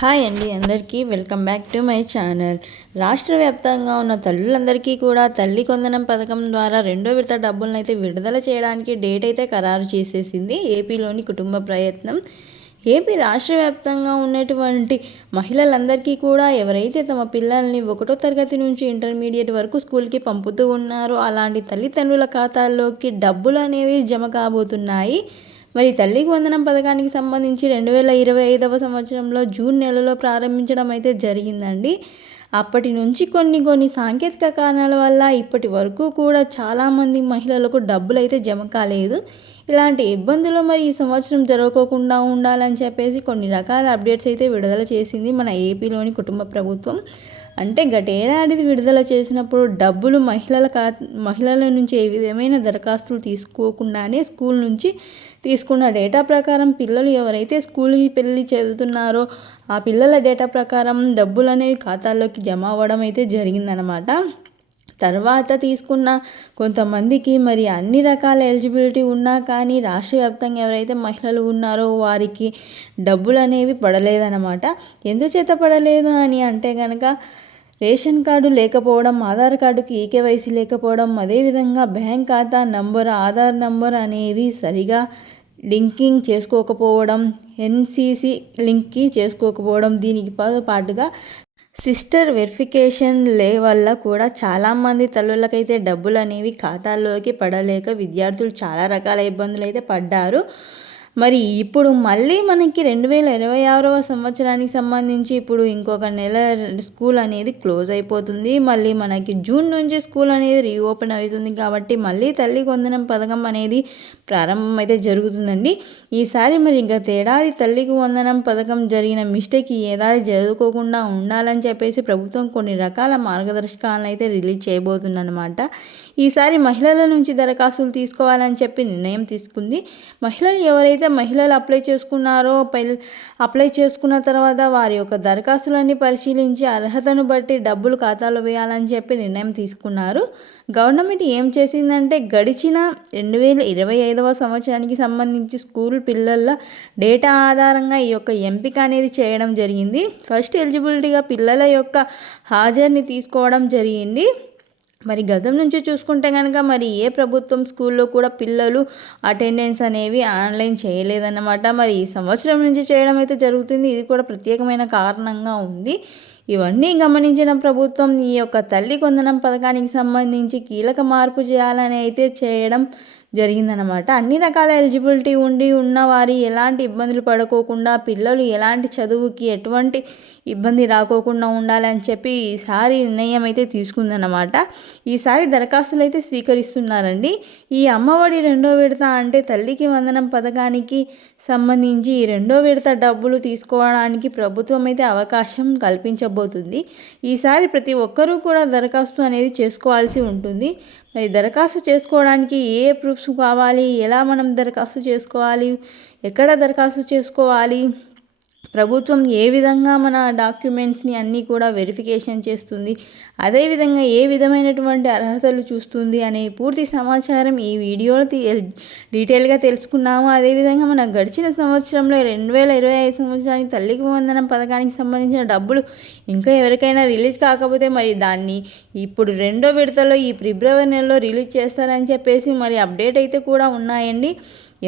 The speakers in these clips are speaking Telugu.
హాయ్ అండి, అందరికీ welcome back to my channel. రాష్ట్ర వ్యాప్తంగా ఉన్న తల్లులందరికీ కూడా తల్లి కొందనం పథకం ద్వారా రెండో విడత డబ్బులను అయితే విడుదల చేయడానికి డేట్ అయితే ఖరారు చేసేసింది ఏపీలోని కుటుంబ ప్రయత్నం. ఏపీ రాష్ట్ర వ్యాప్తంగా ఉన్నటువంటి మహిళలందరికీ కూడా ఎవరైతే తమ పిల్లల్ని 1వ తరగతి నుంచి ఇంటర్మీడియట్ వరకు స్కూల్కి పంపుతూ ఉన్నారో అలాంటి తల్లిదండ్రుల ఖాతాల్లోకి డబ్బులు అనేవి జమ కాబోతున్నాయి. మరి తల్లికి వందనం పథకానికి సంబంధించి 2025వ సంవత్సరంలో జూన్ నెలలో ప్రారంభించడం అయితే జరిగిందండి. అప్పటి నుంచి కొన్ని సాంకేతిక కారణాల వల్ల ఇప్పటి వరకు కూడా చాలామంది మహిళలకు డబ్బులు అయితే జమ కాలేదు. ఇలాంటి ఇబ్బందులు మరి ఈ సంవత్సరం జరగకోకుండా ఉండాలని చెప్పేసి కొన్ని రకాల అప్డేట్స్ అయితే విడుదల చేసింది మన ఏపీలోని కుటుంబ ప్రభుత్వం. అంటే గతేడాది విడుదల చేసినప్పుడు డబ్బులు మహిళల నుంచి ఏ విధమైన దరఖాస్తులు తీసుకోకుండానే స్కూల్ నుంచి తీసుకున్న డేటా ప్రకారం పిల్లలు ఎవరైతే స్కూల్కి వెళ్ళి చదువుతున్నారో ఆ పిల్లల డేటా ప్రకారం డబ్బులు అనేవి ఖాతాల్లోకి జమ అవ్వడం అయితే జరిగిందనమాట. తర్వాత తీసుకున్న కొంతమందికి మరి అన్ని రకాల ఎలిజిబిలిటీ ఉన్నా కానీ రాష్ట్ర వ్యాప్తంగా ఎవరైతే మహిళలు ఉన్నారో వారికి డబ్బులు అనేవి పడలేదన్నమాట. ఎందుచేత పడలేదు అని అంటే కనుక రేషన్ కార్డు లేకపోవడం, ఆధార్ కార్డుకి ఈకేవైసీ లేకపోవడం, అదేవిధంగా బ్యాంక్ ఖాతా నంబర్, ఆధార్ నంబర్ అనేవి సరిగా లింకింగ్ చేసుకోకపోవడం, ఎన్సీసీ లింక్కి చేసుకోకపోవడం, దీనికి పాటుగా సిస్టర్ వెరిఫికేషన్ వల్ల కూడా చాలామంది తల్లులకైతే డబ్బులు అనేవి ఖాతాల్లోకి పడలేక విద్యార్థులు చాలా రకాల ఇబ్బందులు అయితే పడ్డారు. మరి ఇప్పుడు మళ్ళీ మనకి 2026వ సంవత్సరానికి సంబంధించి ఇప్పుడు ఇంకొక నెల స్కూల్ అనేది క్లోజ్ అయిపోతుంది. మళ్ళీ మనకి జూన్ నుంచి స్కూల్ అనేది రీఓపెన్ అవుతుంది కాబట్టి మళ్ళీ తల్లి వందనం పథకం అనేది ప్రారంభం అయితే జరుగుతుందండి. ఈసారి మరి గతేడాది తల్లికి వందనం పథకం జరిగిన మిస్టేక్ ఈ ఏడాది జరుగుకోకుండా ఉండాలని చెప్పేసి ప్రభుత్వం కొన్ని రకాల మార్గదర్శకాలను అయితే రిలీజ్ చేయబోతుందన్నమాట. ఈసారి మహిళల నుంచి దరఖాస్తులు తీసుకోవాలని చెప్పి నిర్ణయం తీసుకుంది. మహిళలు అప్లై చేసుకున్నారో అప్లై చేసుకున్న తర్వాత వారి యొక్క దరఖాస్తులన్నీ పరిశీలించి అర్హతను బట్టి డబ్బులు ఖాతాలో వేయాలని చెప్పి నిర్ణయం తీసుకున్నారు. గవర్నమెంట్ ఏం చేసిందంటే గడిచిన 2025వ సంవత్సరానికి సంబంధించి స్కూల్ పిల్లల డేటా ఆధారంగా ఈ యొక్క ఎంపిక అనేది చేయడం జరిగింది. ఫస్ట్ ఎలిజిబిలిటీగా పిల్లల యొక్క హాజరుని తీసుకోవడం జరిగింది. మరి గతం నుంచి చూసుకుంటే కనుక మరి ఏ ప్రభుత్వం స్కూల్లో కూడా పిల్లలు అటెండెన్స్ అనేవి ఆన్లైన్ చేయలేదన్నమాట. మరి ఈ సంవత్సరం నుంచి చేయడం అయితే జరుగుతుంది. ఇది కూడా ప్రత్యేకమైన కారణంగా ఉంది. ఇవన్నీ గమనించిన ప్రభుత్వం ఈ యొక్క తల్లి కొందనం పథకానికి సంబంధించి కీలక మార్పు చేయాలని అయితే చేయడం జరిగిందనమాట. అన్ని రకాల ఎలిజిబిలిటీ ఉన్న వారి ఎలాంటి ఇబ్బందులు పడుకోకుండా పిల్లలు ఎలాంటి చదువుకి ఎటువంటి ఇబ్బంది రాకోకుండా ఉండాలని చెప్పి ఈసారి నిర్ణయం అయితే తీసుకుందన్నమాట. ఈసారి దరఖాస్తులు అయితే స్వీకరిస్తున్నారండి. ఈ అమ్మఒడి రెండో విడత అంటే తల్లికి వందనం పథకానికి సంబంధించి రెండో విడత డబ్బులు తీసుకోవడానికి ప్రభుత్వం అయితే అవకాశం కల్పించబోతుంది. ఈసారి ప్రతి ఒక్కరూ కూడా దరఖాస్తు అనేది చేసుకోవాల్సి ఉంటుంది. మరి దరఖాస్తు చేసుకోవడానికి ఏ ప్రూఫ్స్ కావాలి, ఎలా మనం దరఖాస్తు చేసుకోవాలి, ఎక్కడ దరఖాస్తు చేసుకోవాలి, ప్రభుత్వం ఏ విధంగా మన డాక్యుమెంట్స్ని అన్నీ కూడా వెరిఫికేషన్ చేస్తుంది, అదేవిధంగా ఏ విధమైనటువంటి అర్హతలు చూస్తుంది అనే పూర్తి సమాచారం ఈ వీడియోలో డీటెయిల్గా తెలుసుకున్నాము. అదేవిధంగా మన గడిచిన సంవత్సరంలో 2025 సంవత్సరానికి తల్లికి వందనం పథకానికి సంబంధించిన డబ్బులు ఇంకా ఎవరికైనా రిలీజ్ కాకపోతే మరి దాన్ని ఇప్పుడు రెండో విడతలో ఈ ఫిబ్రవరి నెలలో రిలీజ్ చేస్తారని చెప్పేసి మరి అప్డేట్ అయితే కూడా ఉన్నాయండి.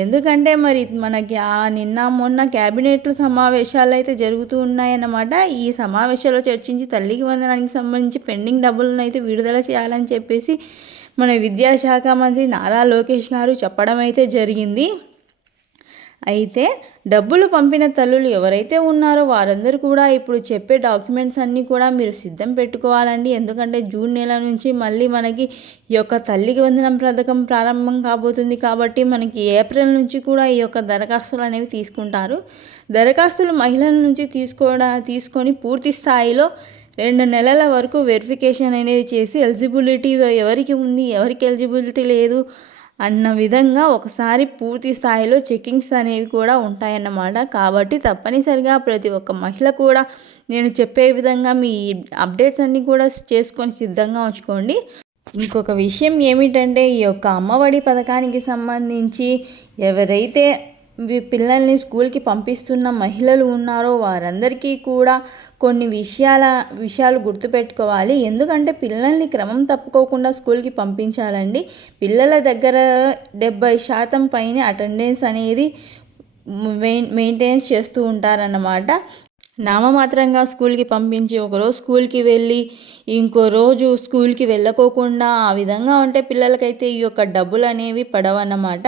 ఎందుకంటే మరి మనకి నిన్న మొన్న క్యాబినెట్ సమావేశాలు అయితే జరుగుతూ ఉన్నాయన్నమాట. ఈ సమావేశాల్లో చర్చించి తల్లికి వందనానికి సంబంధించి పెండింగ్ డబ్బులను అయితే విడుదల చేయాలని చెప్పేసి మన విద్యాశాఖ మంత్రి నారా లోకేష్ గారు చెప్పడం అయితే జరిగింది. అయితే డబ్బులు పంపిన తల్లులు ఎవరైతే ఉన్నారో వారందరూ కూడా ఇప్పుడు చెప్పే డాక్యుమెంట్స్ అన్నీ కూడా మీరు సిద్ధం పెట్టుకోవాలండి. ఎందుకంటే జూన్ నెల నుంచి మళ్ళీ మనకి ఈ యొక్క తల్లికి వందనం పథకం ప్రారంభం కాబోతుంది కాబట్టి మనకి ఏప్రిల్ నుంచి కూడా ఈ యొక్క దరఖాస్తులు అనేవి తీసుకుంటారు. దరఖాస్తులు మహిళల నుంచి తీసుకొని పూర్తి స్థాయిలో 2 నెలల వరకు వెరిఫికేషన్ అనేది చేసి ఎలిజిబిలిటీ ఎవరికి ఉంది, ఎవరికి ఎలిజిబిలిటీ లేదు అన్న విధంగా ఒకసారి పూర్తి స్థాయిలో చెకింగ్స్ అనేవి కూడా ఉంటాయన్నమాట. కాబట్టి తప్పనిసరిగా ప్రతి ఒక్క మహిళ కూడా నేను చెప్పే విధంగా మీ అప్డేట్స్ అన్నీ కూడా చేసుకొని సిద్ధంగా ఉంచుకోండి. ఇంకొక విషయం ఏమిటంటే ఈ యొక్క అమ్మఒడి పథకానికి సంబంధించి ఎవరైతే పిల్లల్ని స్కూల్కి పంపిస్తున్న మహిళలు ఉన్నారో వారందరికీ కూడా కొన్ని విషయాలు గుర్తుపెట్టుకోవాలి. ఎందుకంటే పిల్లల్ని క్రమం తప్పుకోకుండా స్కూల్కి పంపించాలండి. పిల్లల దగ్గర 70% పైన అటెండెన్స్ అనేది మెయింటైన్స్ చేస్తూ ఉంటారన్నమాట. నామమాత్రంగా స్కూల్కి పంపించి ఒకరోజు స్కూల్కి వెళ్ళి ఇంకో రోజు స్కూల్కి వెళ్ళకోకుండా ఆ విధంగా ఉంటే పిల్లలకైతే ఈ యొక్క డబ్బులు అనేవి పడవన్నమాట.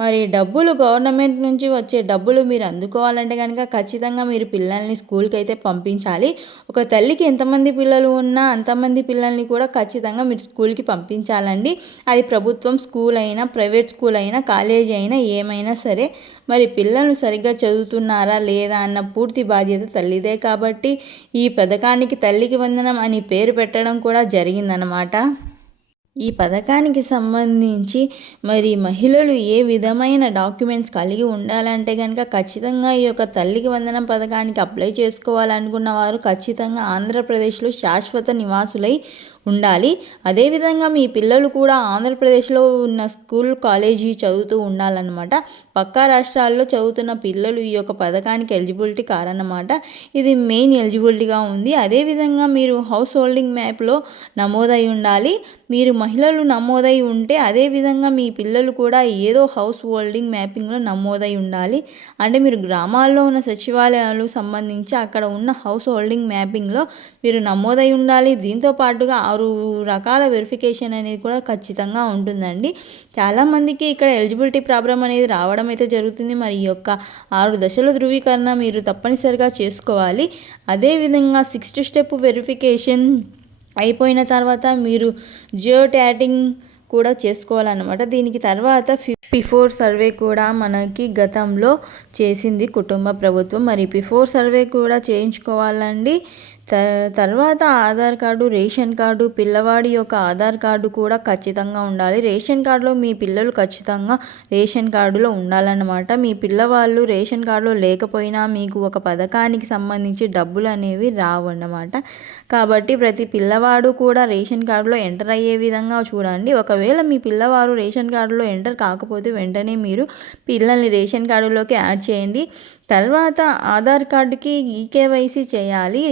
మరి డబ్బులు గవర్నమెంట్ నుంచి వచ్చే డబ్బులు మీరు అందుకోవాలంటే కనుక ఖచ్చితంగా మీరు పిల్లల్ని స్కూల్కి అయితే పంపించాలి. ఒక తల్లికి ఎంతమంది పిల్లలు ఉన్నా అంతమంది పిల్లల్ని కూడా ఖచ్చితంగా మీరు స్కూల్కి పంపించాలండి. అది ప్రభుత్వం స్కూల్ అయినా, ప్రైవేట్ స్కూల్ అయినా, కాలేజీ అయినా ఏమైనా సరే. మరి పిల్లలు సరిగ్గా చదువుతున్నారా లేదా అన్న పూర్తి బాధ్యత తల్లిదే. కాబట్టి ఈ పథకానికి తల్లికి వందనం అని పేరు పెట్టడం కూడా జరిగిందనమాట. ఈ పథకానికి సంబంధించి మరి మహిళలు ఏ విధమైన డాక్యుమెంట్స్ కలిగి ఉండాలంటే కనుక ఖచ్చితంగా ఈ యొక్క తల్లికి వందనం పథకానికి అప్లై చేసుకోవాలనుకున్న వారు ఖచ్చితంగా ఆంధ్రప్రదేశ్లో శాశ్వత నివాసులై ఉండాలి. అదేవిధంగా మీ పిల్లలు కూడా ఆంధ్రప్రదేశ్లో ఉన్న స్కూల్, కాలేజీ చదువుతూ ఉండాలన్నమాట. పక్కా రాష్ట్రాల్లో చదువుతున్న పిల్లలు ఈ యొక్క పథకానికి ఎలిజిబిలిటీ కారన్నమాట. ఇది మెయిన్ ఎలిజిబిలిటీగా ఉంది. అదేవిధంగా మీరు హౌస్ హోల్డింగ్ మ్యాప్లో నమోదై ఉండాలి. మీరు మహిళలు నమోదై ఉంటే అదేవిధంగా మీ పిల్లలు కూడా ఏదో హౌస్ హోల్డింగ్ మ్యాపింగ్లో నమోదై ఉండాలి. అంటే మీరు గ్రామాల్లో ఉన్న సచివాలయాలు సంబంధించి అక్కడ ఉన్న హౌస్ హోల్డింగ్ మ్యాపింగ్లో మీరు నమోదై ఉండాలి. దీంతో పాటుగా 6 రకాల వెరిఫికేషన్ అనేది కూడా ఖచ్చితంగా ఉంటుందండి. చాలామందికి ఇక్కడ ఎలిజిబిలిటీ ప్రాబ్లం అనేది రావడం అయితే జరుగుతుంది. మరి ఈ యొక్క 6 దశల ధృవీకరణ మీరు తప్పనిసరిగా చేసుకోవాలి. అదేవిధంగా 6th స్టెప్ వెరిఫికేషన్ అయిపోయిన తర్వాత మీరు జియో ట్యాగింగ్ కూడా చేసుకోవాలన్నమాట. దీనికి తర్వాత బిఫోర్ సర్వే కూడా మనకి గతంలో చేసింది కుటుంబ ప్రభుత్వం. మరి బిఫోర్ సర్వే కూడా చేయించుకోవాలండి. తర్వాత ఆధార్ కార్డు, రేషన్ కార్డు, పిల్లవాడి యొక్క ఆధార్ కార్డు కూడా ఖచ్చితంగా ఉండాలి. రేషన్ కార్డులో మీ పిల్లలు ఖచ్చితంగా రేషన్ కార్డులో ఉండాలన్నమాట. మీ పిల్లవాళ్ళు రేషన్ కార్డులో లేకపోయినా మీకు ఒక పథకానికి సంబంధించి డబ్బులు అనేవి రావు అన్నమాట. కాబట్టి ప్రతి పిల్లవాడు కూడా రేషన్ కార్డులో ఎంటర్ అయ్యే విధంగా చూడండి. ఒకవేళ మీ పిల్లవారు రేషన్ కార్డులో ఎంటర్ కాకపోతే వెంటనే మీరు పిల్లల్ని రేషన్ కార్డులోకి యాడ్ చేయండి. తర్వాత ఆధార్ కార్డుకి ఈకేవైసీ చేయాలి.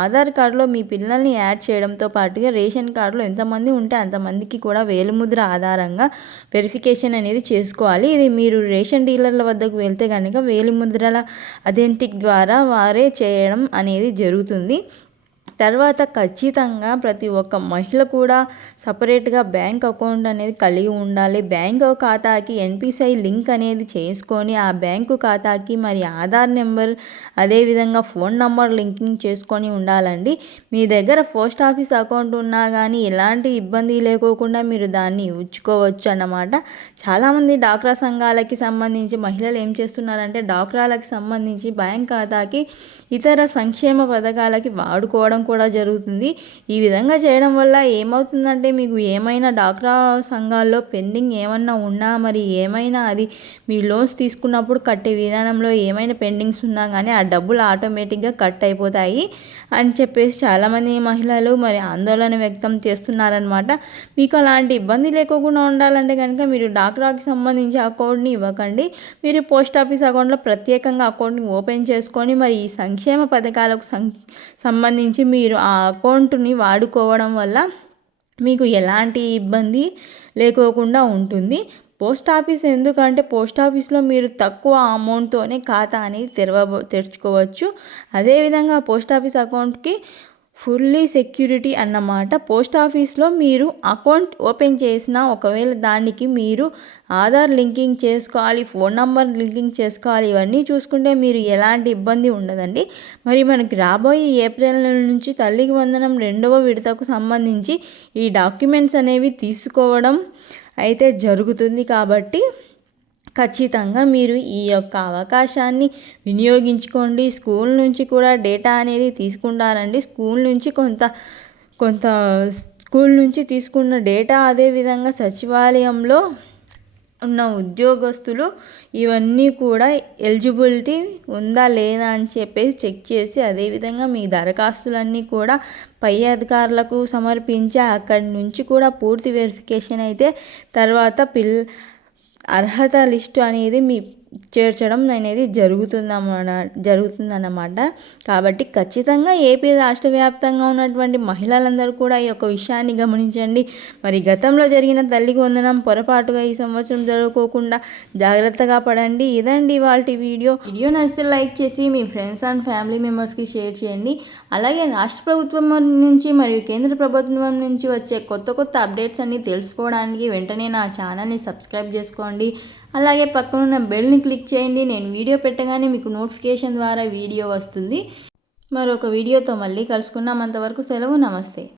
ఆధార్ కార్డులో మీ పిల్లల్ని యాడ్ చేయడంతో పాటుగా రేషన్ కార్డులో ఎంతమంది ఉంటే అంతమందికి కూడా వేలిముద్ర ఆధారంగా వెరిఫికేషన్ అనేది చేసుకోవాలి. ఇది మీరు రేషన్ డీలర్ల వద్దకు వెళ్తే కనుక వేలిముద్రల అథెంటిక్ ద్వారా వారే చేయడం అనేది జరుగుతుంది. తర్వాత ఖచ్చితంగా ప్రతి ఒక్క మహిళ కూడా సపరేట్గా బ్యాంక్ అకౌంట్ అనేది కలిగి ఉండాలి. బ్యాంకు ఖాతాకి ఎన్పిసిఐ లింక్ అనేది చేసుకొని ఆ బ్యాంకు ఖాతాకి మరి ఆధార్ నెంబర్ అదేవిధంగా ఫోన్ నెంబర్ లింకింగ్ చేసుకొని ఉండాలండి. మీ దగ్గర పోస్ట్ ఆఫీస్ అకౌంట్ ఉన్నా కానీ ఎలాంటి ఇబ్బంది లేకోకుండా మీరు దాన్ని ఉంచుకోవచ్చు అన్నమాట. చాలామంది డాక్రా సంఘాలకి సంబంధించి మహిళలు ఏం చేస్తున్నారంటే డాక్రాలకు సంబంధించి బ్యాంక్ ఖాతాకి ఇతర సంక్షేమ పథకాలకి వాడుకోవడం కూడా జరుగుతుంది. ఈ విధంగా చేయడం వల్ల ఏమవుతుందంటే మీకు ఏమైనా డాక్రా సంఘాల్లో పెండింగ్ ఏమన్నా ఉన్నా మరి ఏమైనా అది మీ లోన్స్ తీసుకున్నప్పుడు కట్టే విధానంలో ఏమైనా పెండింగ్స్ ఉన్నా కానీ ఆ డబ్బులు ఆటోమేటిక్గా కట్ అయిపోతాయి అని చెప్పేసి చాలామంది మహిళలు మరి ఆందోళన వ్యక్తం చేస్తున్నారనమాట. మీకు అలాంటి ఇబ్బంది లేకుండా ఉండాలంటే కనుక మీరు డాక్రాకి సంబంధించి అకౌంట్ని ఇవ్వకండి. మీరు పోస్ట్ ఆఫీస్ అకౌంట్లో ప్రత్యేకంగా అకౌంట్ని ఓపెన్ చేసుకొని మరి ఈ సంక్షేమ పథకాలకు సంబంధించి మీరు ఆ అకౌంట్ని వాడుకోవడం వల్ల మీకు ఎలాంటి ఇబ్బంది లేకోకుండా ఉంటుంది. పోస్ట్ ఆఫీస్ ఎందుకంటే పోస్ట్ ఆఫీస్లో మీరు తక్కువ అమౌంట్తోనే ఖాతా అనేది తెరుచుకోవచ్చు. అదేవిధంగా పోస్ట్ ఆఫీస్ అకౌంట్కి ఫుల్లీ సెక్యూరిటీ అన్నమాట. పోస్ట్ ఆఫీస్లో మీరు అకౌంట్ ఓపెన్ చేసినా ఒకవేళ దానికి మీరు ఆధార్ లింకింగ్ చేసుకోవాలి, ఫోన్ నెంబర్ లింకింగ్ చేసుకోవాలి. ఇవన్నీ చూసుకుంటే మీరు ఎలాంటి ఇబ్బంది ఉండదండి. మరి మనకి రాబోయే ఏప్రిల్ నుంచి తల్లికి వందనం 2వ విడతకు సంబంధించి ఈ డాక్యుమెంట్స్ అనేవి తీసుకోవడం అయితే జరుగుతుంది. కాబట్టి ఖచ్చితంగా మీరు ఈ యొక్క అవకాశాన్ని వినియోగించుకోండి. స్కూల్ నుంచి కూడా డేటా అనేది తీసుకుంటారండి. స్కూల్ నుంచి తీసుకున్న డేటా అదేవిధంగా సచివాలయంలో ఉన్న ఉద్యోగస్తులు ఇవన్నీ కూడా ఎలిజిబిలిటీ ఉందా లేదా అని చెప్పేసి చెక్ చేసి అదేవిధంగా మీ దరఖాస్తులన్నీ కూడా పై అధికారులకు సమర్పించి అక్కడి నుంచి కూడా పూర్తి వెరిఫికేషన్ అయితే తర్వాత అర్హత లిస్టు అనేది మీ చేర్చడం అనేది జరుగుతుందన్నమాట. కాబట్టి ఖచ్చితంగా ఏపీ రాష్ట్ర వ్యాప్తంగా ఉన్నటువంటి మహిళలందరూ కూడా ఈ యొక్క విషయాన్ని గమనించండి. మరి గతంలో జరిగిన తల్లికి వందనం పొరపాటుగా ఈ సంవత్సరం జరుపుకోకుండా జాగ్రత్తగా పడండి. ఇదండి ఇవాల్టి వీడియో నచ్చితే లైక్ చేసి మీ ఫ్రెండ్స్ అండ్ ఫ్యామిలీ మెంబర్స్కి షేర్ చేయండి. అలాగే రాష్ట్ర ప్రభుత్వం నుంచి మరియు కేంద్ర ప్రభుత్వం నుంచి వచ్చే కొత్త అప్డేట్స్ అన్నీ తెలుసుకోవడానికి వెంటనే నా ఛానల్ని సబ్స్క్రైబ్ చేసుకోండి. అలాగే పక్కనున్న బెల్ని క్లిక్ చేయండి. నేను వీడియో పెట్టగానే మీకు నోటిఫికేషన్ ద్వారా వీడియో వస్తుంది. మరొక వీడియోతో మళ్ళీ కలుసుకున్నాం. అంతవరకు సెలవు. నమస్తే.